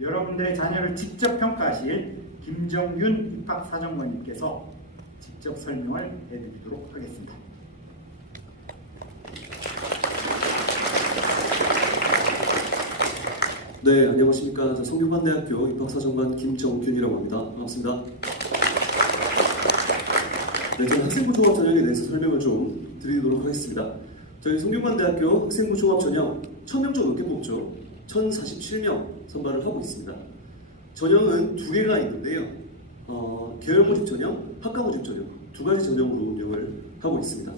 여러분들의 자녀를 직접 평가하실 김정윤 입학사정관님께서 직접 설명을 해드리도록 하겠습니다. 네, 안녕하십니까. 성균관대학교 입학사정관 김정균이라고 합니다. 반갑습니다. 네, 저는 학생부 종합 전형에 대해서 설명을 좀 드리도록 하겠습니다. 저희 성균관대학교 학생부 종합 전형 1000명 좀 넘게 뽑죠. 1047명 선발을 하고 있습니다. 전형은 두 개가 있는데요. 계열 모집 전형, 학과 모집 전형 두 가지 전형으로 운영을 하고 있습니다.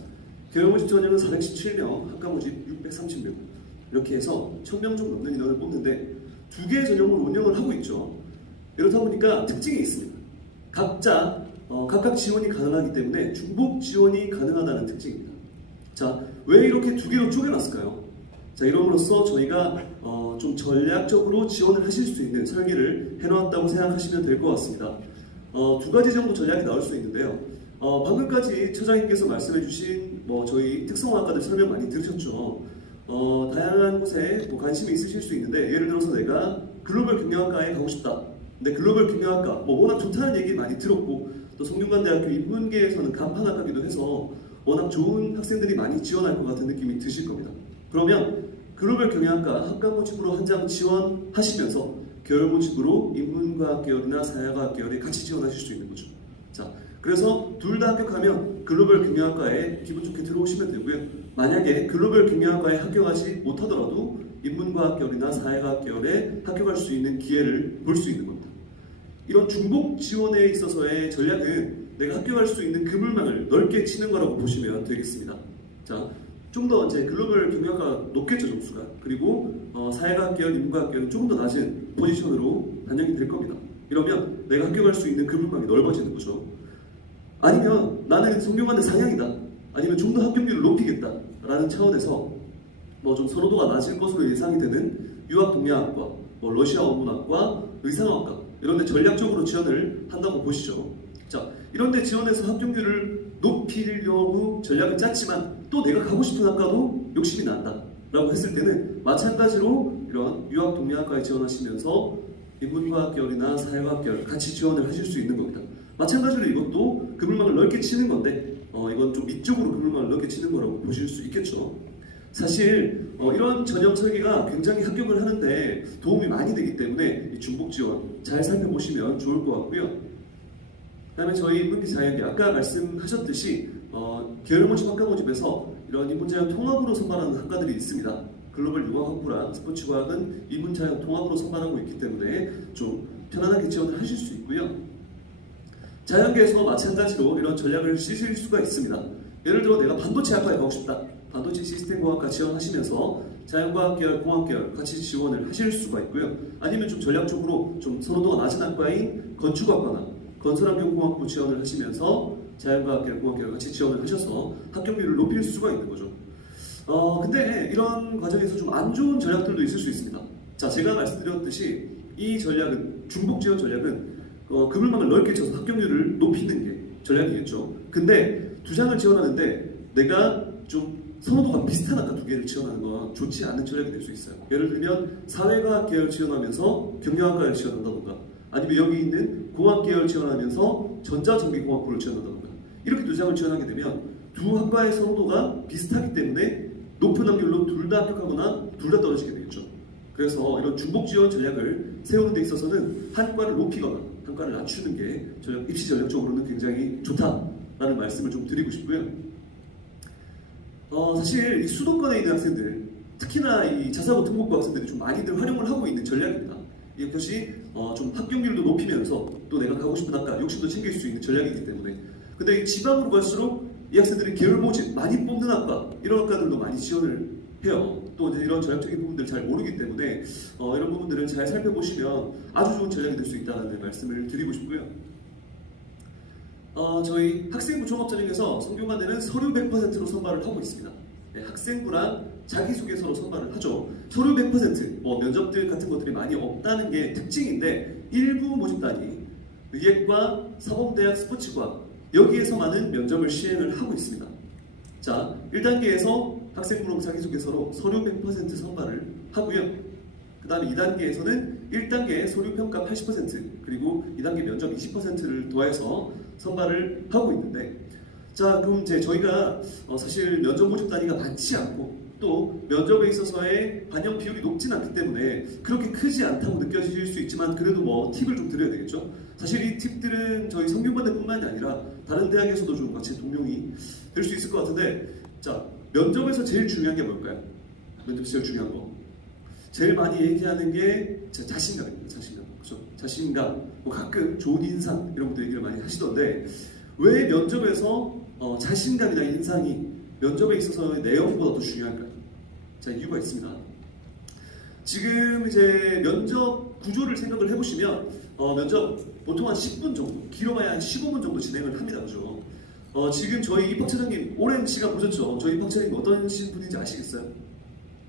계열 모집 전형은 417명, 학과 모집 630명 이렇게 해서 1000명 좀 넘는 인원을 뽑는데 두 개의 전형으로 운영을 하고 있죠. 이렇다 보니까 특징이 있습니다. 각각 지원이 가능하기 때문에 중복 지원이 가능하다는 특징입니다. 자, 왜 이렇게 두 개로 쪼개놨을까요? 자, 이럼으로써 저희가 좀 전략적으로 지원을 하실 수 있는 설계를 해놓았다고 생각하시면 될 것 같습니다. 두 가지 정도 전략이 나올 수 있는데요. 방금까지 처장님께서 말씀해주신 저희 특성화학과들 설명 많이 들으셨죠. 다양한 곳에 관심이 있으실 수 있는데, 예를 들어서 내가 글로벌 경영학과에 가고 싶다. 근데 글로벌 경영학과 워낙 좋다는 얘기 많이 들었고, 또 성균관대학교 인문계에서는 간판학과기도 해서 워낙 좋은 학생들이 많이 지원할 것 같은 느낌이 드실 겁니다. 그러면 글로벌 경영학과 학과 모집으로 한 장 지원하시면서 계열 모집으로 인문과학 계열이나 사회과학 계열에 같이 지원하실 수 있는 거죠. 자, 그래서 둘 다 합격하면 글로벌 경영학과에 기분 좋게 들어오시면 되고요. 만약에 글로벌 경영학과에 합격하지 못하더라도 인문과학 계열이나 사회과학 계열에 합격할 수 있는 기회를 볼 수 있는 겁니다. 이런 중복 지원에 있어서의 전략은 내가 합격할 수 있는 그물망을 넓게 치는 거라고 보시면 되겠습니다. 자, 좀 더 이제 글로벌 경영학과 높겠죠, 점수가. 그리고 사회과학 계열, 인문과학 계열은 조금 더 낮은 포지션으로 반영이 될 겁니다. 이러면 내가 합격할 수 있는 그물망이 넓어지는 거죠. 아니면 나는 성균관대 상향이다. 아니면 좀 더 합격률을 높이겠다. 라는 차원에서 좀 선호도가 낮을 것으로 예상이 되는 유학동양학과, 러시아 어문학과, 의상학과 이런 데 전략적으로 지원을 한다고 보시죠. 자, 이런 데 지원해서 합격률을 높이려고 전략을 짰지만 또 내가 가고 싶은 학과도 욕심이 난다 라고 했을 때는 마찬가지로 이런 유학동양학과에 지원하시면서 인문과학 계열이나 사회과학 계열 같이 지원을 하실 수 있는 겁니다. 마찬가지로 이것도 그물망을 넓게 치는 건데 이건 좀 이쪽으로 그물망을 넓게 치는 거라고 보실 수 있겠죠. 사실 이런 전형 설계가 굉장히 합격을 하는데 도움이 많이 되기 때문에 이 중복 지원 잘 살펴보시면 좋을 것 같고요. 그 다음에 저희 인문계 자연계 아까 말씀하셨듯이 계열 모집 학과 모집에서 이런 인문자연 통합으로 선발하는 학과들이 있습니다. 글로벌 융합학부랑 스포츠과학은 인문자연 통합으로 선발하고 있기 때문에 좀 편안하게 지원을 하실 수 있고요. 자연계에서 마찬가지로 이런 전략을 쓰실 수가 있습니다. 예를 들어 내가 반도체 학과에 가고 싶다. 반도체 시스템공학과 지원하시면서 자연과학 계열, 공학 계열 같이 지원을 하실 수가 있고요. 아니면 좀 전략적으로 좀 선호도가 낮은 학과인 건축학과나 건설환경공학부 지원을 하시면서 자연과학 계열, 공학 계열 같이 지원을 하셔서 합격률을 높일 수가 있는 거죠. 근데 이런 과정에서 좀 안 좋은 전략들도 있을 수 있습니다. 자, 제가 말씀드렸듯이 이 전략은 중복 지원 전략은 그물망을 넓게 쳐서 합격률을 높이는 게 전략이겠죠. 근데 두 장을 지원하는데 내가 좀 선호도가 비슷한 학과 두 개를 지원하는 건 좋지 않은 전략이 될 수 있어요. 예를 들면 사회과학 계열 지원하면서 경영학과를 지원한다던가, 아니면 여기 있는 공학 계열 지원하면서 전자전기공학부를 지원한다던가, 이렇게 두 장을 지원하게 되면 두 학과의 선호도가 비슷하기 때문에 높은 확률로 둘 다 합격하거나 둘 다 떨어지게 되겠죠. 그래서 이런 중복 지원 전략을 세우는 데 있어서는 한 과를 높이거나 한 과를 낮추는 게 입시 전략적으로는 굉장히 좋다라는 말씀을 좀 드리고 싶고요. 사실 이 수도권에 있는 학생들, 특히나 이 자사고 특목고 학생들이 좀 많이들 활용을 하고 있는 전략입니다. 이것이 좀 합격률도 높이면서 또 내가 가고 싶은 학과 욕심도 챙길 수 있는 전략이기 때문에. 근데 이 지방으로 갈수록 이 학생들이 계열 모집 많이 뽑는 학과, 이런 학과들도 많이 지원을 해요. 또 이제 이런 전략적인 부분들을 잘 모르기 때문에 이런 부분들을 잘 살펴보시면 아주 좋은 전략이 될 수 있다는 말씀을 드리고 싶고요. 저희 학생부 종합전형에서 성균관대는 서류 100%로 선발을 하고 있습니다. 네, 학생부랑 자기소개서로 선발을 하죠. 서류 100%, 면접들 같은 것들이 많이 없다는 게 특징인데, 일부 모집단이 의예과, 사범대학 스포츠과학 여기에서만은 면접을 시행을 하고 있습니다. 자, 1단계에서 학생부록 자기소개서로 서류 100% 선발을 하고요. 그 다음에 2단계에서는 1단계 서류 평가 80% 그리고 2단계 면접 20%를 더해서 선발을 하고 있는데, 자 그럼 이제 저희가 사실 면접 모집 단위가 많지 않고 또 면접에 있어서의 반영 비율이 높진 않기 때문에 그렇게 크지 않다고 느껴질 수 있지만, 그래도 뭐 팁을 좀 드려야 되겠죠. 사실 이 팁들은 저희 성균관대뿐만이 아니라 다른 대학에서도 좀 같이 동용이 될 수 있을 것 같은데, 자 면접에서 제일 중요한 게 뭘까요? 면접에서 제일 중요한 거 제일 많이 얘기하는 게 자신감입니다. 자신감. 그렇죠? 자신감, 뭐 가끔 좋은 인상 이런 것도 얘기를 많이 하시던데, 왜 면접에서 자신감이나 인상이 면접에 있어서의 내용보다 더 중요할까요? 자, 이유가 있습니다. 지금 이제 면접 구조를 생각을 해보시면 면접 보통 한 10분 정도, 길어봐야 한 15분 정도 진행을 합니다. 그죠? 지금 저희 입학처장님 오랜 시간 보셨죠? 저희 입학처장님 어떤 분인지 아시겠어요?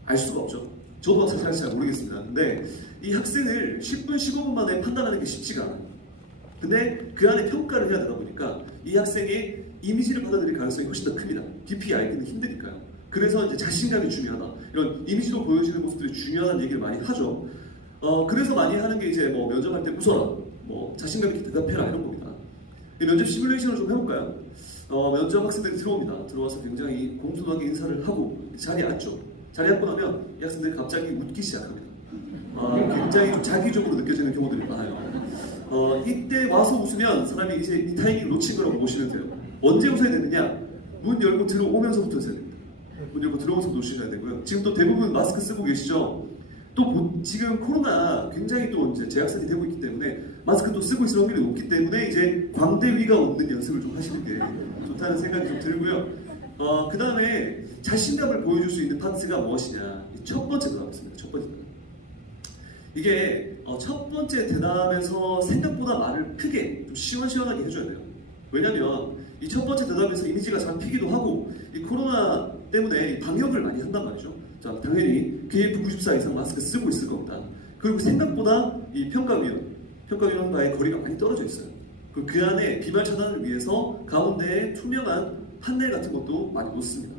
알 수가 없죠. 저도 사실 잘 모르겠습니다. 근데 이 학생을 10분, 15분 만에 판단하는 게 쉽지가 않아요. 근데 그 안에 평가를 해야 되다 보니까 이 학생의 이미지를 받아들일 가능성이 훨씬 더 큽니다. 깊이 알기는 힘드니까요. 그래서 이제 자신감이 중요하다, 이런 이미지로 보여지는 모습들이 중요하다는 얘기를 많이 하죠. 그래서 많이 하는 게 이제 뭐 면접할 때 웃어라, 뭐 자신감 있게 대답해라 이런 겁니다. 이 면접 시뮬레이션을 좀 해볼까요? 면접 학생들이 들어옵니다. 들어와서 굉장히 공손하게 인사를 하고 자리에 앉죠. 자리에 앉고 나면 이 학생들이 갑자기 웃기 시작합니다. 굉장히 좀 자기적으로 느껴지는 경우들이 많아요. 이때 와서 웃으면 사람이 이제 이 타이밍을 놓친 거라고 보시면 돼요. 언제 웃어야 되느냐? 문 열고 들어오면서부터 웃어야 됩니다. 문 열고 들어오면서 웃으셔야 되고요. 지금 또 대부분 마스크 쓰고 계시죠? 또 지금 코로나 굉장히 또 이제 재확산이 되고 있기 때문에 마스크 또 쓰고 있을 확률이 높기 때문에 이제 광대위가 웃는 연습을 좀 하시는 게 좋다는 생각이 좀 들고요. 그 다음에 자신감을 보여줄 수 있는 파트가 무엇이냐? 첫 번째 대답입니다. 첫 번째 대답. 이게 첫 번째 대답에서 생각보다 말을 크게 좀 시원시원하게 해줘야 돼요. 왜냐면 이 첫 번째 대답에서 이미지가 잡히기도 하고, 이 코로나 때문에 방역을 많이 한단 말이죠. 자, 당연히 KF94 이상 마스크 쓰고 있을 겁니다. 그리고 생각보다 이 평가위원과의 거리가 많이 떨어져 있어요. 그 안에 비말 차단을 위해서 가운데에 투명한 판넬 같은 것도 많이 놓습니다.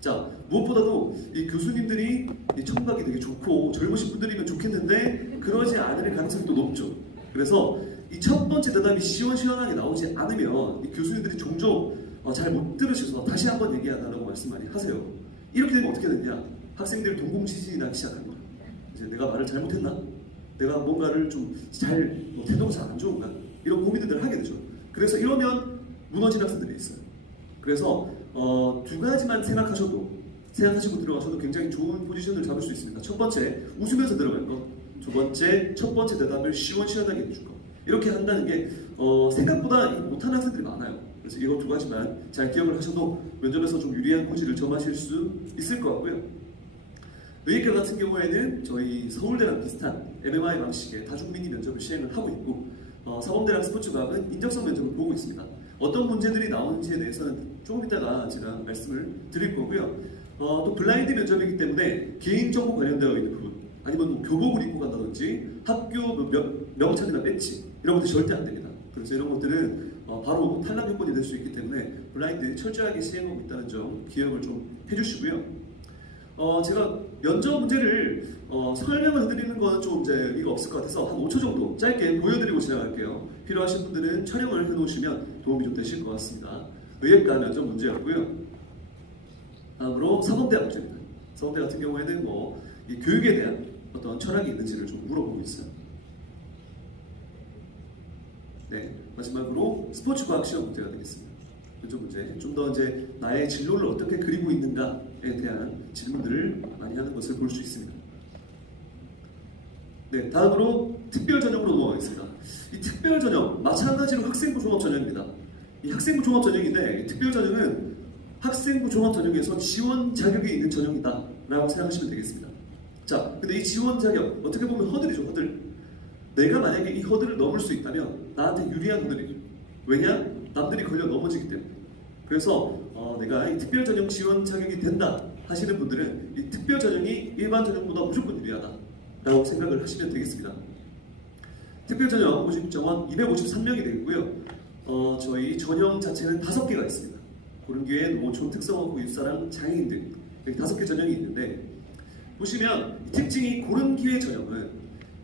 자, 무엇보다도 이 교수님들이 이 청각이 되게 좋고 젊으신 분들이면 좋겠는데 그러지 않을 가능성이 또 높죠. 그래서 이 첫 번째 대답이 시원시원하게 나오지 않으면 이 교수님들이 종종 잘 못 들으셔서 다시 한번 얘기하달라고 말씀 많이 하세요. 이렇게 되면 어떻게 되냐? 학생들 동공지진이 나기 시작하는 거예요. 이제 내가 말을 잘못했나? 내가 뭔가를 좀 태도가 잘 안 좋은가? 이런 고민들을 하게 되죠. 그래서 이러면 무너진 학생들이 있어요. 그래서 두 가지만 생각하시고 들어가셔도 굉장히 좋은 포지션을 잡을 수 있습니다. 첫 번째, 웃으면서 들어갈 것. 두 번째, 첫 번째 대답을 시원시원하게 해줄 것. 이렇게 한다는 게 생각보다 못하는 학생들이 많아요. 그래서 이거 두 가지만 잘 기억을 하셔도 면접에서 좀 유리한 고지를 점하실 수 있을 것 같고요. 의예과 같은 경우에는 저희 서울대랑 비슷한 MMI 방식의 다중민기 면접을 시행을 하고 있고, 사범대랑 스포츠과학은 인적성 면접을 보고 있습니다. 어떤 문제들이 나오는지에 대해서는 조금 이따가 제가 말씀을 드릴 거고요. 또 블라인드 면접이기 때문에 개인정보 관련되어 있는 부분, 아니면 뭐 교복을 입고 간다든지 학교 명찰이나 배지 이런 것들이 절대 안 됩니다. 그래서 이런 것들은 바로 탈락 요건이 될 수 있기 때문에 블라인드 철저하게 시행하고 있다는 점 기억을 좀 해주시고요. 제가 면접 문제를 설명을 해드리는 건 좀 이제 의미가 없을 것 같아서 한 5초 정도 짧게 보여드리고 지나갈게요. 필요하신 분들은 촬영을 해놓으시면 도움이 좀 되실 것 같습니다. 의예과 면접 문제였고요. 다음으로 사범대학 문제입니다. 사범대 같은 경우에는 이 교육에 대한 어떤 철학이 있는지를 좀 물어보고 있어요. 네, 마지막으로 스포츠과학 시험 문제가 되겠습니다. 면접 문제, 좀 더 이제 나의 진로를 어떻게 그리고 있는가에 대한 질문들을 많이 하는 것을 볼 수 있습니다. 네, 다음으로 특별 전형으로 넘어가겠습니다. 이 특별 전형, 마찬가지로 학생부 종합 전형입니다. 이 학생부 종합 전형인데, 이 특별 전형은 학생부 종합 전형에서 지원 자격이 있는 전형이다라고 생각하시면 되겠습니다. 자, 근데 이 지원 자격, 어떻게 보면 허들이죠, 허들. 내가 만약에 이 허들을 넘을 수 있다면 나한테 유리한 허들이죠. 왜냐? 남들이 걸려 넘어지기 때문에. 그래서 내가 이 특별 전형 지원 자격이 된다 하시는 분들은 이 특별 전형이 일반 전형보다 무조건 유리하다라고 생각을 하시면 되겠습니다. 특별 전형 모집 정원 253명이 되고요. 저희 전형 자체는 5개가 있습니다. 그런 기회에 노총 특성화고 입사랑 장애인들 이렇게 5개 전형이 있는데, 보시면 특징이 고른 기회 전형은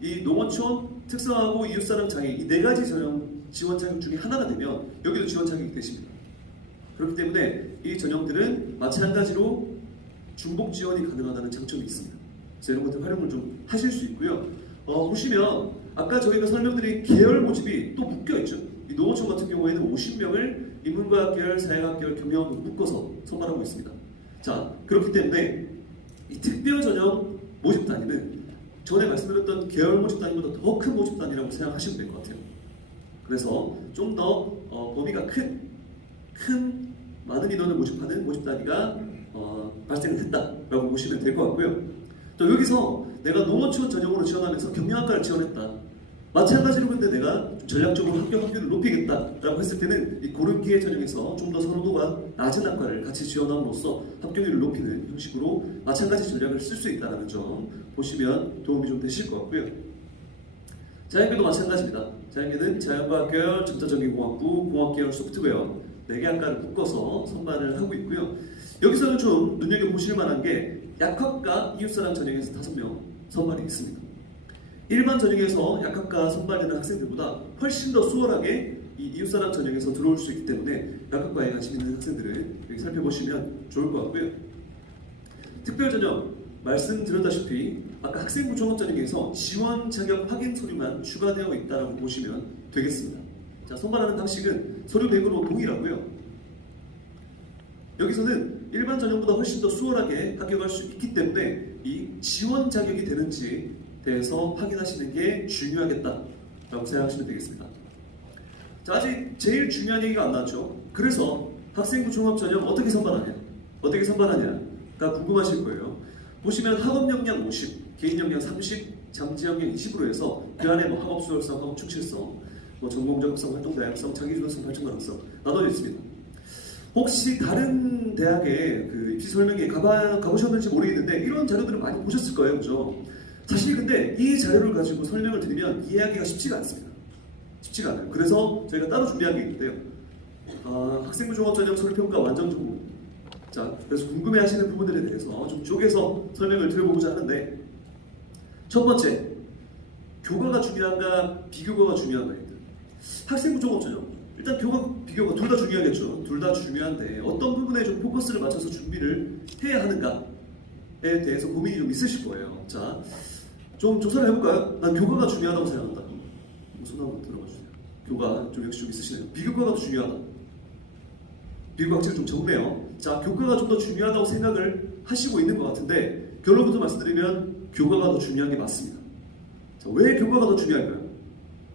이 농어촌, 특성화고 이웃사람 장애인 이 네 가지 전형 지원 자격 중에 하나가 되면 여기도 지원 자격이 되십니다. 그렇기 때문에 이 전형들은 마찬가지로 중복 지원이 가능하다는 장점이 있습니다. 그래서 이런 것들 활용을 좀 하실 수 있고요. 보시면 아까 저희가 설명드린 계열 모집이 또 묶여있죠. 이 농어촌 같은 경우에는 50명을 인문과학 계열, 사회과학 계열, 경영학을 묶어서 선발하고 있습니다. 자, 그렇기 때문에 이 특별 전형 모집 단위는 전에 말씀드렸던 계열 모집 단위보다 더 큰 모집 단위라고 생각하시면 될 것 같아요. 그래서 좀 더 범위가 큰 많은 인원을 모집하는 모집 단위가 발생했다라고 보시면 될 것 같고요. 또 여기서 내가 농어촌 전형으로 지원하면서 경영학과를 지원했다. 마찬가지로 근데 내가 전략적으로 합격 확률을 높이겠다라고 했을 때는 이 고른 기회 전형에서 좀 더 선호도가 낮은 학과를 같이 지원함으로써 합격률을 높이는 형식으로 마찬가지 전략을 쓸 수 있다는 점 보시면 도움이 좀 되실 것 같고요. 자연계도 마찬가지입니다. 자연계는 자연과학 계열, 전자전기공학부, 공학계열 소프트웨어 4개 학과를 묶어서 선발을 하고 있고요. 여기서는 좀 눈여겨보실 만한 게 약학과 이웃사람 전형에서 5명 선발이 있습니다. 일반 전형에서 약학과 선발되는 학생들보다 훨씬 더 수월하게 이 이웃사람 전형에서 들어올 수 있기 때문에 약학과에 관심 있는 학생들을 여기 살펴보시면 좋을 것 같고요. 특별 전형 말씀드렸다시피 아까 학생부 종합 전형에서 지원 자격 확인 서류만 추가되어 있다고 보시면 되겠습니다. 자, 선발하는 방식은 서류 100으로 동일하고요. 여기서는 일반 전형보다 훨씬 더 수월하게 합격할 수 있기 때문에 이 지원 자격이 되는지 대해서 확인하시는 게 중요하겠다라고 생각하시면 되겠습니다. 자, 아직 제일 중요한 얘기가 안 나왔죠. 그래서 학생부 종합 전형 어떻게 선발하냐가 궁금하실 거예요. 보시면 학업 역량 50, 개인 역량 30, 잠재 역량 20으로 해서 그 안에 학업 수월성, 학업 충실성, 전공적 합성, 활동 다양성, 자기주도성, 발전 가능성 나눠져 있습니다. 혹시 다른 대학에 그 입시 설명회에 가보셨는지 모르겠는데 이런 자료들을 많이 보셨을 거예요, 그죠? 사실 근데 이 자료를 가지고 설명을 드리면 이해하기가 쉽지가 않습니다. 쉽지가 않아요. 그래서 저희가 따로 준비한 게 있는데요. 학생부 종합전형 서류평가 완전 정보. 자, 그래서 궁금해하시는 부분들에 대해서 좀 쪼개서 설명을 드려보고자 하는데, 첫 번째, 교과가 중요한가 비교과가 중요한가입니다. 학생부 종합전형 일단 교과 비교과 둘 다 중요하겠죠. 둘 다 중요한데 어떤 부분에 좀 포커스를 맞춰서 준비를 해야 하는가에 대해서 고민이 좀 있으실 거예요. 자, 좀 조사를 해볼까요? 난 교과가 중요하다고 생각한다. 손 한번 들어봐 주세요. 교과 좀 역시 좀 있으시네요. 비교과가 더 중요하다. 비교과 학생이 좀 적네요. 자, 교과가 좀 더 중요하다고 생각을 하시고 있는 것 같은데 결론부터 말씀드리면 교과가 더 중요한 게 맞습니다. 자, 왜 교과가 더 중요할까요?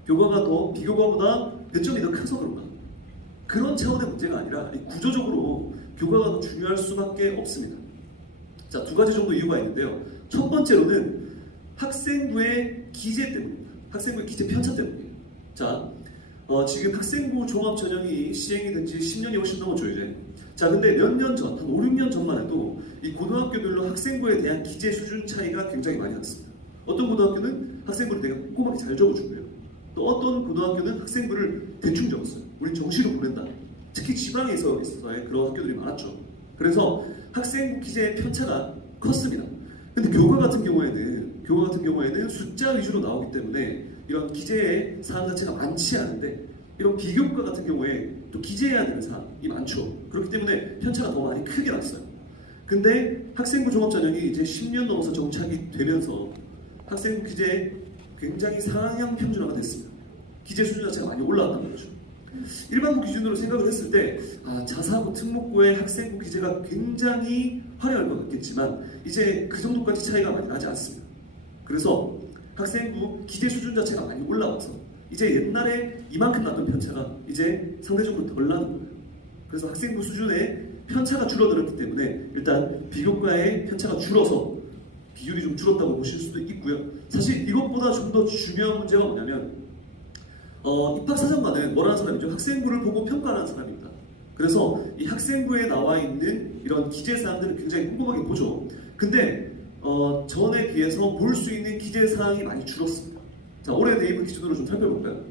교과가 더 비교과보다 몇 점이 더 커서 그런가? 그런 차원의 문제가 아니라 구조적으로 교과가 더 중요할 수밖에 없습니다. 자, 2가지 정도 이유가 있는데요. 첫 번째로는 학생부의 기재 때문입니다. 학생부의 기재 편차 때문이에요. 자, 지금 학생부 종합 전형이 시행이 된 지 10년이 훨씬 넘었죠, 이제. 자, 근데 몇 년 전, 한 5, 6년 전만 해도 이 고등학교별로 학생부에 대한 기재 수준 차이가 굉장히 많이 났습니다. 어떤 고등학교는 학생부를 되게 꼼꼼하게 잘 적어주고요. 또 어떤 고등학교는 학생부를 대충 적었어요. 우린 정시로 보낸다. 특히 지방에서의 그런 학교들이 많았죠. 그래서 학생부 기재의 편차가 컸습니다. 근데 교과 같은 경우에는 숫자 위주로 나오기 때문에 이런 기재의 사항 자체가 많지 않은데 이런 비교과 같은 경우에 또 기재해야 되는 사항이 많죠. 그렇기 때문에 편차가 더 많이 크게 났어요. 근데 학생부 종합전형이 이제 10년 넘어서 정착이 되면서 학생부 기재에 굉장히 상향 평준화가 됐습니다. 기재 수준 자체가 많이 올라왔다는 거죠. 일반고 기준으로 생각을 했을 때 자사고 특목고의 학생부 기재가 굉장히 화려할 것 같겠지만 이제 그 정도까지 차이가 많이 나지 않습니다. 그래서 학생부 기재 수준 자체가 많이 올라와서 이제 옛날에 이만큼 났던 편차가 이제 상대적으로 덜 나는 거예요. 그래서 학생부 수준의 편차가 줄어들었기 때문에 일단 비교과의 편차가 줄어서 비율이 좀 줄었다고 보실 수도 있고요. 사실 이것보다 좀 더 중요한 문제가 뭐냐면 입학사정관은 뭐라는 사람이죠? 학생부를 보고 평가하는 사람입니다. 그래서 이 학생부에 나와 있는 이런 기재사항들을 굉장히 꼼꼼하게 보죠. 근데 전에 비해서 볼 수 있는 기재사항이 많이 줄었습니다. 자, 올해 네이버 기준으로 좀 살펴볼까요?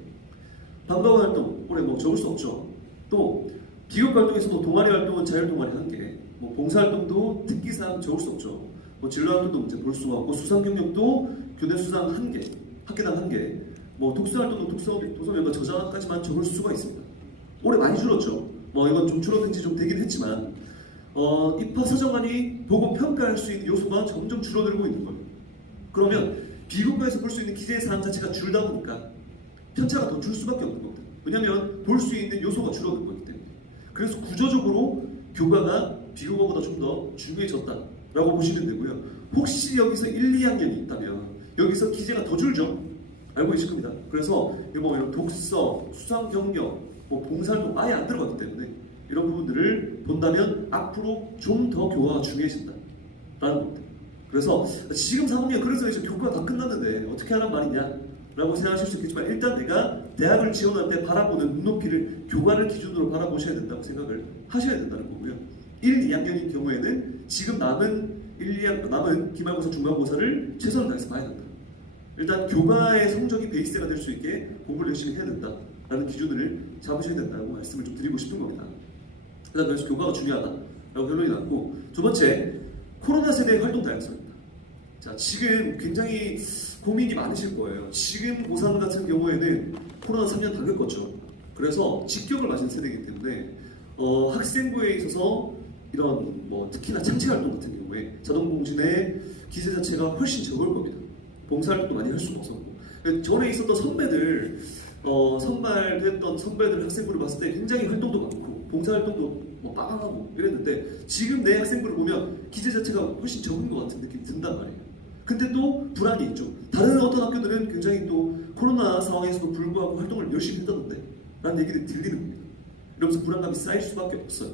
방과후 활동, 올해 적을 수 없죠. 또 비교과 활동에서도 동아리 활동은 자율동아리 1개, 봉사활동도 특기사항 적을 수 없죠. 뭐 진로 활동도 이제 볼 수가 없고 수상 경력도 교내 수상 1개, 학기당 1개, 뭐 독서 활동도 도서명과 저자까지만 적을 수가 있습니다. 올해 많이 줄었죠. 뭐 이건 좀 줄어든 지 좀 되긴 했지만 입학 사정관이 보고 평가할 수 있는 요소가 점점 줄어들고 있는 거예요. 그러면 비교과에서 볼 수 있는 기재 사항 자체가 줄다 보니까 편차가 더 줄 수밖에 없는 겁니다. 왜냐하면 볼 수 있는 요소가 줄어든 거기 때문에. 그래서 구조적으로 교과가 비교과보다 좀 더 중요해졌다라고 보시면 되고요. 혹시 여기서 1, 2학년이 있다면 여기서 기재가 더 줄죠. 알고 계실 겁니다. 그래서 뭐 이런 독서, 수상 경력, 뭐 봉사활동 아예 안 들어가기 때문에 이런 부분들을 본다면 앞으로 좀 더 교과가 중요해진다라는 겁니다. 그래서 지금 4학년 그래서 이제 교과가 다 끝났는데 어떻게 하란 말이냐라고 생각하실 수 있겠지만 일단 내가 대학을 지원할 때 바라보는 눈높이를 교과를 기준으로 바라보셔야 된다고 생각을 하셔야 된다는 거고요. 1, 2학년인 경우에는 지금 남은 기말고사, 중간고사를 최선을 다해서 봐야 된다. 일단 교과의 성적이 베이스가 될 수 있게 공부를 열심히 해야 된다라는 기준을 잡으셔야 된다고 말씀을 좀 드리고 싶은 겁니다. 일단 그래서 교과가 중요하다라고 결론이 났고, 두 번째, 코로나 세대의 활동 다양성입니다. 자, 지금 굉장히 고민이 많으실 거예요. 지금 고3 같은 경우에는 코로나 3년 다 겪었죠. 그래서 직격을 맞은 세대이기 때문에 학생부에 있어서 이런 뭐 특히나 창체 활동 같은 경우에 자동공진의 기세 자체가 훨씬 적을 겁니다. 봉사활동도 많이 할 수가 없었고, 전에 있었던 선배들 선발됐던 선배들 학생부를 봤을 때 굉장히 활동도 많고 봉사활동도 뭐 빠방하고 이랬는데 지금 내 학생부를 보면 기재 자체가 훨씬 적은 것 같은 느낌이 든단 말이에요. 근데 또 불안이 있죠. 다른 어떤 학교들은 굉장히 또 코로나 상황에서도 불구하고 활동을 열심히 했다던데 라는 얘기들이 들리는 겁니다. 이러면서 불안감이 쌓일 수밖에 없어요.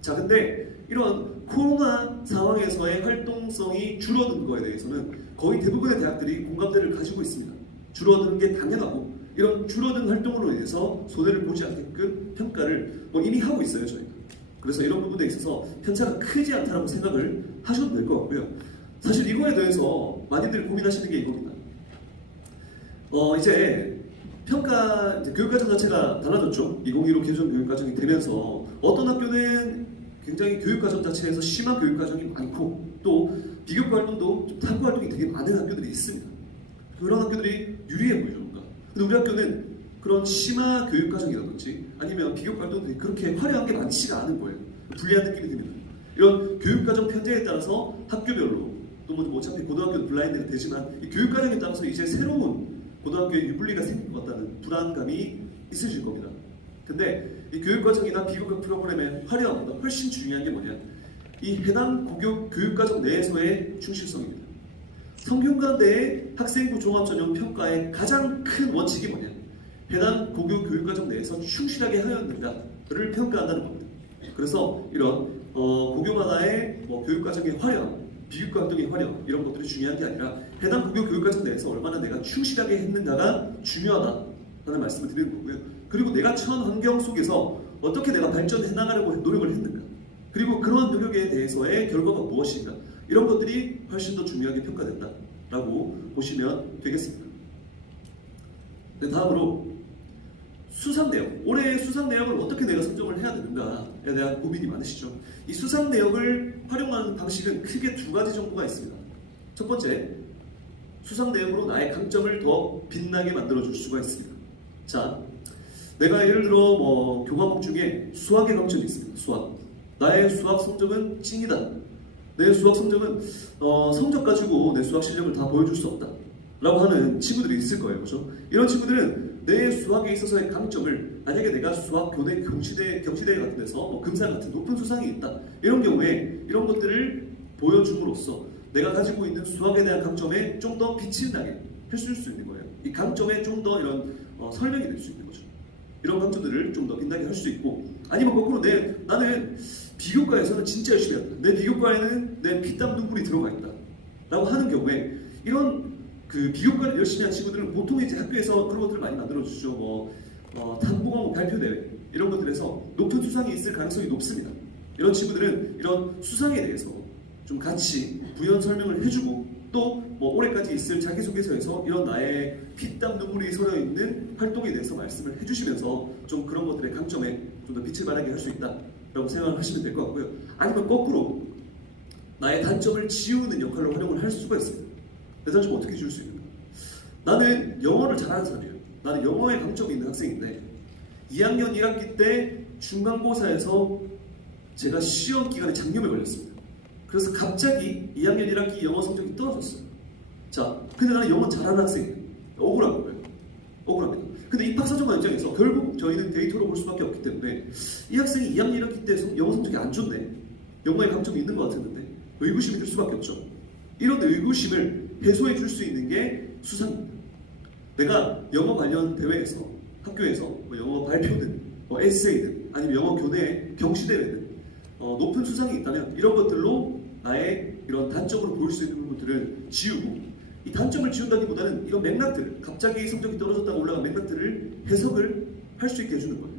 자, 근데 이런 코로나 상황에서의 활동성이 줄어든 거에 대해서는 거의 대부분의 대학들이 공감대를 가지고 있습니다. 줄어드는 게 당연하고 이런 줄어든 활동으로 인해서 손해를 보지 않게끔 평가를 이미 하고 있어요, 저희가. 그래서 이런 부분에 있어서 편차가 크지 않다라고 생각을 하셔도 될 것 같고요. 사실 이거에 대해서 많이들 고민하시는 게 이겁니다. 이제 평가, 이제 교육과정 자체가 달라졌죠. 2015 개정 교육과정이 되면서 어떤 학교는 굉장히 교육과정 자체에서 심한 교육과정이 많고 또 비교과 활동도 좀 탐구 활동이 되게 많은 학교들이 있습니다. 그런 학교들이 유리해 보이죠, 뭔가. 근데 우리 학교는 그런 심화 교육과정이라든지 아니면 비교과 활동들이 그렇게 화려한 게 많지가 않은 거예요. 불리한 느낌이 듭니다. 이런 교육과정 편제에 따라서 학교별로 또 뭐 어차피 고등학교도 블라인드가 되지만 이 교육과정에 따라서 이제 새로운 고등학교의 유불리가 생길 것 같다는 불안감이 있으실 겁니다. 근데 이 교육과정이나 비교과 프로그램의 화려함보다 훨씬 중요한 게 뭐냐? 이 해당 고교 교육과정 내에서의 충실성입니다. 성균관대의 학생부 종합전형 평가의 가장 큰 원칙이 뭐냐? 해당 고교 교육과정 내에서 충실하게 하였는가를 평가한다는 겁니다. 그래서 이런 고교마다의 교육과정의 화려함, 비교과 활동의 화려함 이런 것들이 중요한 게 아니라 해당 고교 교육과정 내에서 얼마나 내가 충실하게 했는가가 중요하다라는 말씀을 드리는 거고요. 그리고 내가 처한 환경 속에서 어떻게 내가 발전해 나가려고 노력을 했는가, 그리고 그러한 노력에 대해서의 결과가 무엇인가, 이런 것들이 훨씬 더 중요하게 평가된다라고 보시면 되겠습니다. 네, 다음으로 수상 내역. 올해의 수상 내역을 어떻게 내가 선정을 해야 되는가에 대한 고민이 많으시죠. 이 수상 내역을 활용하는 방식은 크게 두 가지 정도가 있습니다. 첫 번째, 수상 내역으로 나의 강점을 더 빛나게 만들어줄 수가 있습니다. 자, 내가 예를 들어 교과목 중에 수학의 강점이 있습니다. 수학. 나의 수학 성적은 찡이다. 내 수학 성적은 성적 가지고 내 수학 실력을 다 보여줄 수 없다 라고 하는 친구들이 있을 거예요. 그렇죠? 이런 친구들은 내 수학에 있어서의 강점을, 만약에 내가 수학 교내 경시대 같은 데서 금상 같은 높은 수상이 있다, 이런 경우에 이런 것들을 보여줌으로써 내가 가지고 있는 수학에 대한 강점에 좀 더 빛이 나게 해줄 수 있는 거예요. 이 강점에 좀 더 이런 설명이 될 수 있는 거죠. 이런 강점들을 좀 더 빛나게 할 수 있고, 아니면 거꾸로 나는 비교과에서는 진짜 열심히 한다. 내 비교과에는 내 피땀 눈물이 들어가 있다 라고 하는 경우에 이런 비교과를 열심히 한 친구들은 보통 이제 학교에서 그런 것들을 많이 만들어주죠. 탐구과목 발표대회 이런 것들에서 높은 수상이 있을 가능성이 높습니다. 이런 친구들은 이런 수상에 대해서 좀 같이 부연 설명을 해주고 또 올해까지 있을 자기소개서에서 이런 나의 피땀 눈물이 서려 있는 활동에 대해서 말씀을 해주시면서 좀 그런 것들의 강점에 좀 더 빛을 발하게 할 수 있다라고 생각을 하시면 될 것 같고요. 아니면 거꾸로 나의 단점을 지우는 역할로 활용을 할 수가 있습니다. 내 단점 어떻게 지울 수 있는가? 나는 영어를 잘하는 사람이에요. 나는 영어에 강점이 있는 학생인데 2학년 1학기 때 중간고사에서 제가 시험 기간에 장염에 걸렸습니다. 그래서 갑자기 2학년 1학기 영어 성적이 떨어졌어요. 자, 근데 나는 영어 잘하는 학생이에요. 억울한 거예요. 억울합니다. 근데 입학사정관 입장에서 결국 저희는 데이터로 볼 수밖에 없기 때문에 이 학생이 2학년 1학기 때 영어 성적이 안 좋네. 영어에 강점이 있는 것 같았는데 의구심이 들 수밖에 없죠. 이런 의구심을 해소해 줄 수 있는 게 수상입니다. 내가 영어 관련 대회에서 학교에서 뭐 영어 발표든 뭐 에세이든 아니면 영어 교내 경시대회든 높은 수상이 있다면 이런 것들로 나의 이런 단점으로 보일 수 있는 부분들을 지우고 이 단점을 지운다기보다는 이런 맥락들 갑자기 성적이 떨어졌다가 올라간 맥락들을 해석을 할 수 있게 해주는 거예요.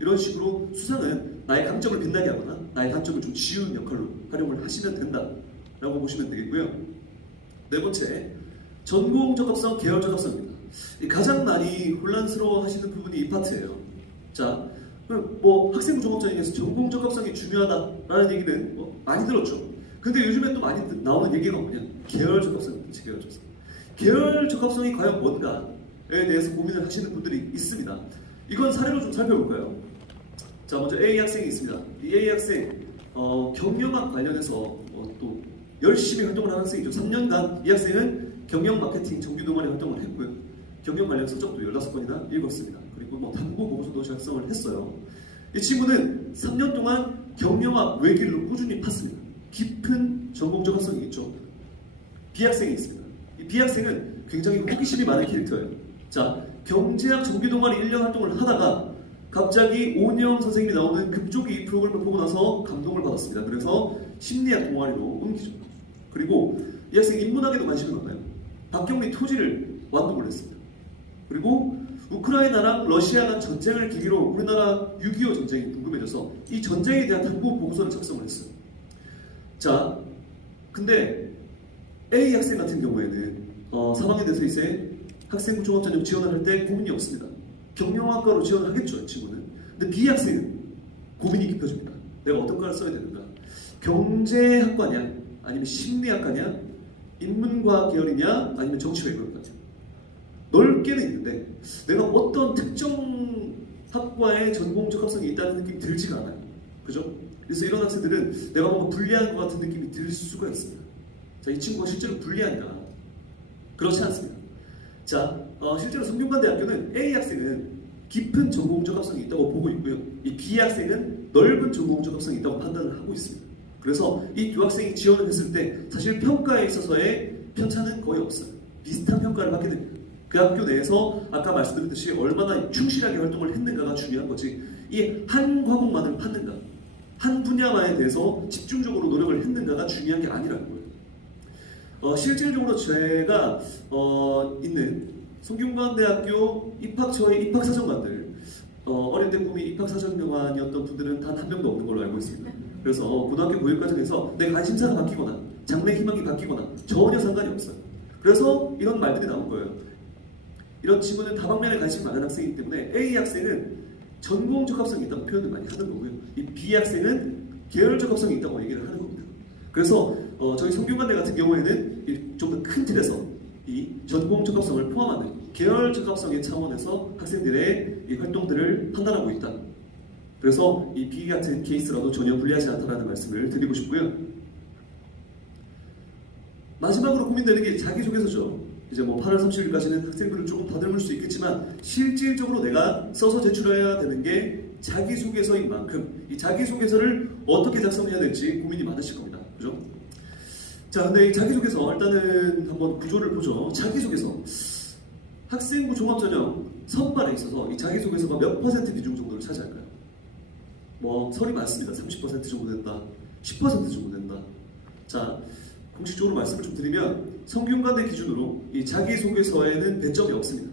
이런 식으로 수상은 나의 강점을 빛나게 하거나 나의 단점을 좀 지우는 역할로 활용을 하시면 된다라고 보시면 되겠고요. 네 번째, 전공 적합성, 계열 적합성입니다. 가장 많이 혼란스러워 하시는 부분이 이 파트예요. 자, 뭐 학생부 종합전형에서 전공 적합성이 중요하다라는 얘기는 뭐 많이 들었죠. 근데 요즘에 또 많이 나오는 얘기가 뭐냐? 계열 적합성입니다. 계열 적합성. 계열 적합성이 과연 뭔가에 대해서 고민을 하시는 분들이 있습니다. 이건 사례로 좀 살펴볼까요? 자, 먼저 A 학생이 있습니다. 이 A 학생 경영학 관련해서 또 열심히 활동을 하는 학생이죠. 3년간 이 학생은 경영 마케팅 정규 동아리 활동을 했고요. 경영 관련 서적도 16권이나 읽었습니다. 그리고 뭐 담고 보고서도 작성을 했어요. 이 친구는 3년 동안 경영학 외길로 꾸준히 팠습니다. 깊은 전공 적합성이 있죠. B 학생이 있습니다. 이 B 학생은 굉장히 호기심이 많은 캐릭터예요. 자, 경제학 정규 동아리 1년 활동을 하다가 갑자기 오은영 선생님이 나오는 급조기 프로그램을 보고 나서 감동을 받았습니다. 그래서 심리학 동아리로 옮기죠. 그리고 이 학생이 인문학에도 관심이 많아요. 박경리 토지를 완독을 했습니다. 그리고 우크라이나랑 러시아 간 전쟁을 계기로 우리나라 6.25 전쟁이 궁금해져서 이 전쟁에 대한 탐구 보고서를 작성을 했어요. 자, 근데 A 학생 같은 경우에는 3학년 돼서 이제 학생부 종합전형 지원을 할 때 고민이 없습니다. 경영학과로 지원을 하겠죠, 이 친구는. 근데 B 학생은 고민이 깊어집니다. 내가 어떤 과를 써야 되는가? 경제학과냐? 아니면 심리학과냐? 인문과학 계열이냐? 아니면 정치외 계열이냐? 넓게는 있는데 내가 어떤 특정 학과에 전공 적합성이 있다는 느낌이 들지가 않아요. 그죠? 그래서 이런 학생들은 내가 뭔가 불리한 것 같은 느낌이 들 수가 있습니다. 자, 이 친구가 실제로 불리한가? 그렇지 않습니다. 자, 실제로 성균관대학교는 A 학생은 깊은 전공 적합성이 있다고 보고 있고요. 이 B 학생은 넓은 전공 적합성이 있다고 판단을 하고 있습니다. 그래서 이 두 학생이 지원을 했을 때 사실 평가에 있어서의 편차는 거의 없어요. 비슷한 평가를 받게 됩니다. 그 학교 내에서 아까 말씀드렸듯이 얼마나 충실하게 활동을 했는가가 중요한 거지 이 한 과목만을 팠는가 한 분야만에 대해서 집중적으로 노력을 했는가가 중요한 게 아니라는 거예요. 실질적으로 제가 있는 성균관대학교 입학처의 입학사정관들 어릴 때 꿈이 입학사정관이었던 분들은 단 한 명도 없는 걸로 알고 있습니다. 그래서 고등학교 교육과정에서 내 관심사가 바뀌거나 장래 희망이 바뀌거나 전혀 상관이 없어요. 그래서 이런 말들이 나온 거예요. 이런 친구는 다방면에 관심이 많은 학생이기 때문에 A 학생은 전공 적합성이 있다고 표현을 많이 하는 거고요. 이 B 학생은 계열 적합성이 있다고 얘기를 하는 겁니다. 그래서 저희 성균관대 같은 경우에는 좀 더 큰 틀에서 이 전공 적합성을 포함하는 계열 적합성의 차원에서 학생들의 이 활동들을 판단하고 있다. 그래서 이 B 같은 케이스라도 전혀 불리하지 않다라는 말씀을 드리고 싶고요. 마지막으로 고민되는 게 자기소개서죠. 이제 뭐 8월 30일까지는 학생들을 조금 다듬을 수 있겠지만 실질적으로 내가 써서 제출해야 되는 게 자기소개서인 만큼 이 자기소개서를 어떻게 작성해야 될지 고민이 많으실 겁니다. 그죠? 자, 근데 이 자기소개서 일단은 한번 구조를 보죠. 자기소개서 학생부 종합전형 선발에 있어서 이 자기소개서가 몇 퍼센트 비중 정도를 차지할까요? 뭐 설이 많습니다. 30% 정도 된다, 10% 정도 된다. 자, 공식적으로 말씀을 좀 드리면 성균관대 기준으로 이 자기소개서에는 배점이 없습니다.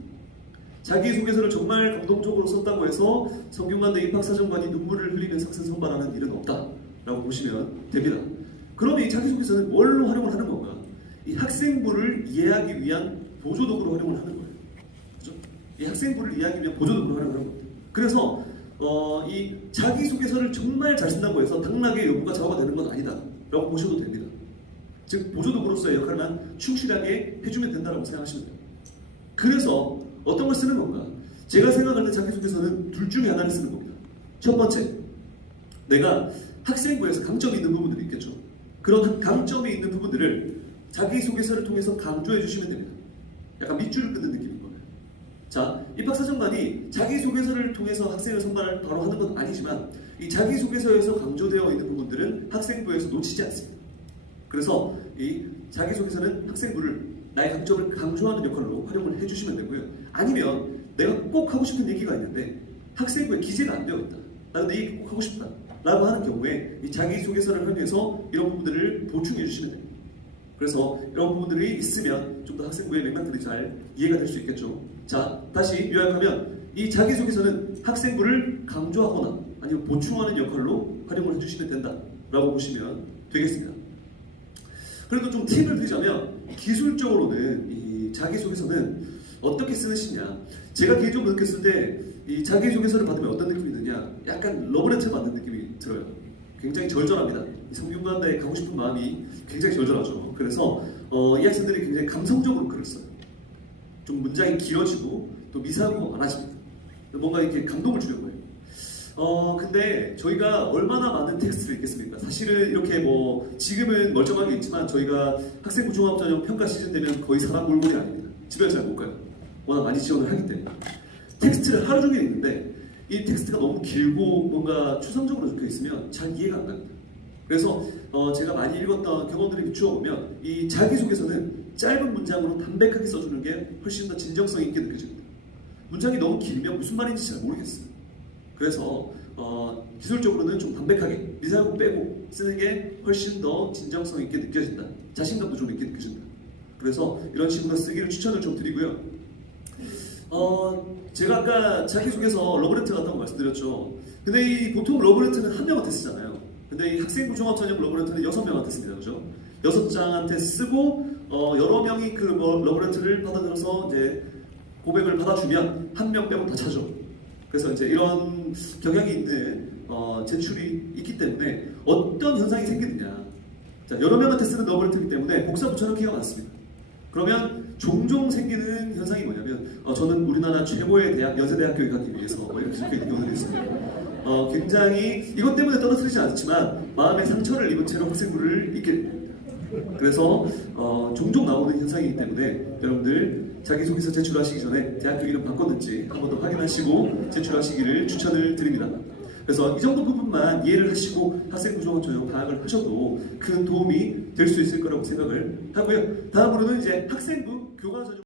자기소개서를 정말 감동적으로 썼다고 해서 성균관대 입학사정관이 눈물을 흘리면서 학생 선발하는 일은 없다라고 보시면 됩니다. 그러면 이 자기소개서는 뭘로 활용을 하는 건가? 이 학생부를 이해하기 위한 보조도구로 활용을 하는 거예요. 그렇죠? 이 학생부를 이해하기 위한 보조도구로 활용을 하는 겁니다. 그래서 이 자기소개서를 정말 잘 쓴다고 해서 당락의 여부가 좌우가 되는 건 아니다 라고 보셔도 됩니다. 즉 보조도구로서의 역할만 충실하게 해주면 된다고 생각하시면 돼요. 그래서 어떤 걸 쓰는 건가? 제가 생각할 때 자기소개서는 둘 중에 하나를 쓰는 겁니다. 첫 번째, 내가 학생부에서 강점이 있는 부분들이 있겠죠. 그런 강점이 있는 부분들을 자기소개서를 통해서 강조해 주시면 됩니다. 약간 밑줄을 긋는 느낌인 거예요. 자, 입학사정관이 자기소개서를 통해서 학생을 선발을 바로 하는 건 아니지만 이 자기소개서에서 강조되어 있는 부분들은 학생부에서 놓치지 않습니다. 그래서 이 자기소개서는 학생부를 나의 강점을 강조하는 역할로 활용을 해주시면 되고요. 아니면 내가 꼭 하고 싶은 얘기가 있는데 학생부에 기재가 안 되어 있다. 나는 내 얘기 꼭 하고 싶다. 라고 하는 경우에 이 자기소개서를 활용해서 이런 부분들을 보충해 주시면 됩니다. 그래서 이런 부분들이 있으면 좀 더 학생부의 맥락들이 잘 이해가 될 수 있겠죠. 자, 다시 요약하면 이 자기소개서는 학생부를 강조하거나 아니면 보충하는 역할로 활용을 해주시면 된다라고 보시면 되겠습니다. 그래도 좀 팁을 드리자면 기술적으로는 이 자기소개서는 어떻게 쓰시냐, 제가 개인적으로 느꼈을 때 이 자기소개서를 받으면 어떤 느낌이 드냐, 약간 러브레터 받는 느낌이 들어요. 굉장히 절절합니다. 성균관대에 가고 싶은 마음이 굉장히 절절하죠. 그래서 이 학생들이 굉장히 감성적으로 글을 써요. 좀 문장이 길어지고 또 미사하고 많아집니다. 뭔가 이렇게 감동을 주려고 해요. 근데 저희가 얼마나 많은 텍스트를 읽겠습니까? 사실은 이렇게 뭐 지금은 멀쩡하게 있지만 저희가 학생부 종합전형 평가 시즌 되면 거의 사람 몰골이 아닙니다. 집에 잘 못 가요. 워낙 많이 지원을 하기 때문에. 텍스트를 하루 종일 읽는데 이 텍스트가 너무 길고 뭔가 추상적으로 적혀 있으면 잘 이해가 안 갑니다. 그래서 제가 많이 읽었던 경험들을 비추어 보면 이 자기소개서는 짧은 문장으로 담백하게 써주는 게 훨씬 더 진정성 있게 느껴집니다. 문장이 너무 길면 무슨 말인지 잘 모르겠어요. 그래서 기술적으로는 좀 담백하게 미사하고 빼고 쓰는 게 훨씬 더 진정성 있게 느껴진다. 자신감도 좀 있게 느껴진다. 그래서 이런 식으로 쓰기를 추천을 좀 드리고요. 제가 아까 자기소개서 러브레터 같다고 말씀드렸죠. 근데 이 보통 러브레터는 한 명한테 쓰잖아요. 근데 이 학생부 종합전형 러브레터는 6명한테 씁니다. 그죠? 6장한테 쓰고 여러 명이 그 러브레터를 받아들여서 이제 고백을 받아주면 한 명 빼고 다 차죠. 그래서 이제 이런 경향이 있는 제출이 있기 때문에 어떤 현상이 생기느냐. 자, 여러 명한테 쓰는 러브레터이기 때문에 복사 붙여넣기가 많습니다. 그러면 종종 생기는 현상이 뭐냐면 저는 우리나라 최고의 대학 연세대학교에 가기 위해서 이렇게 적혀있는 경우들이 있습니다. 굉장히 이것 때문에 떨어뜨리지 않지만 마음의 상처를 입은 채로 학생부를 읽게 됩니다. 그래서 종종 나오는 현상이기 때문에 여러분들 자기소개서 제출하시기 전에 대학교 이름 바꿨는지 한 번 더 확인하시고 제출하시기를 추천을 드립니다. 그래서 이 정도 부분만 이해를 하시고 학생부 종합전형 방학을 하셔도 큰 도움이 될 수 있을 거라고 생각을 하고요. 다음으로는 이제 학생부 교과전형